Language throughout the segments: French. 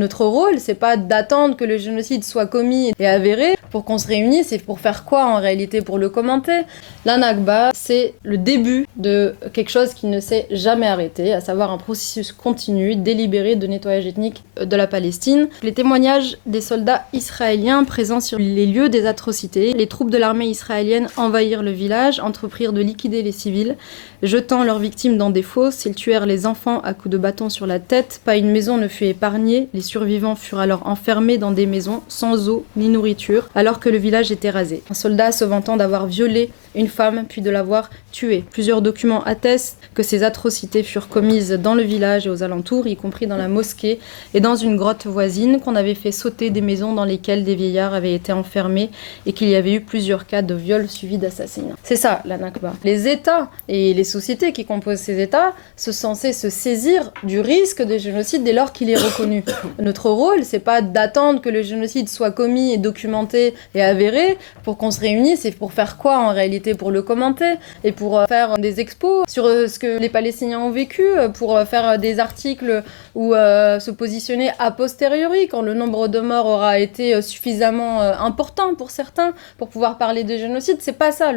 Notre rôle, c'est pas d'attendre que le génocide soit commis et avéré pour qu'on se réunisse, et pour faire quoi en réalité? Pour le commenter. La Nakba, c'est le début de quelque chose qui ne s'est jamais arrêté, à savoir un processus continu, délibéré de nettoyage ethnique de la Palestine. Les témoignages des soldats israéliens présents sur les lieux des atrocités. Les troupes de l'armée israélienne envahirent le village, entreprirent de liquider les civils, jetant leurs victimes dans des fosses. Ils tuèrent les enfants à coups de bâton sur la tête. Pas une maison ne fut épargnée. Les survivants furent alors enfermés dans des maisons sans eau ni nourriture, alors que le village était rasé. Un soldat se vantant d'avoir violé une femme puis de l'avoir tuée. Plusieurs documents attestent que ces atrocités furent commises dans le village et aux alentours, y compris dans la mosquée et dans une grotte voisine, qu'on avait fait sauter des maisons dans lesquelles des vieillards avaient été enfermés et qu'il y avait eu plusieurs cas de viols suivis d'assassinats. C'est ça la Nakba. Les États et les sociétés qui composent ces États sont censés se saisir du risque de génocide dès lors qu'il est reconnu. Notre rôle, c'est pas d'attendre que le génocide soit commis et documenté et avéré pour qu'on se réunisse, et pour faire quoi en réalité? Pour le commenter et pour faire des expos sur ce que les Palestiniens ont vécu, pour faire des articles ou se positionner a posteriori quand le nombre de morts aura été suffisamment important pour certains pour pouvoir parler de génocide. C'est pas ça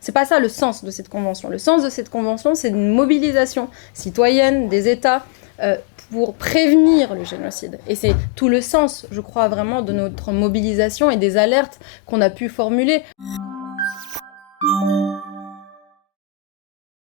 c'est pas ça le sens de cette convention. Le sens de cette convention, c'est une mobilisation citoyenne des États pour prévenir le génocide. Et c'est tout le sens, je crois vraiment, de notre mobilisation et des alertes qu'on a pu formuler.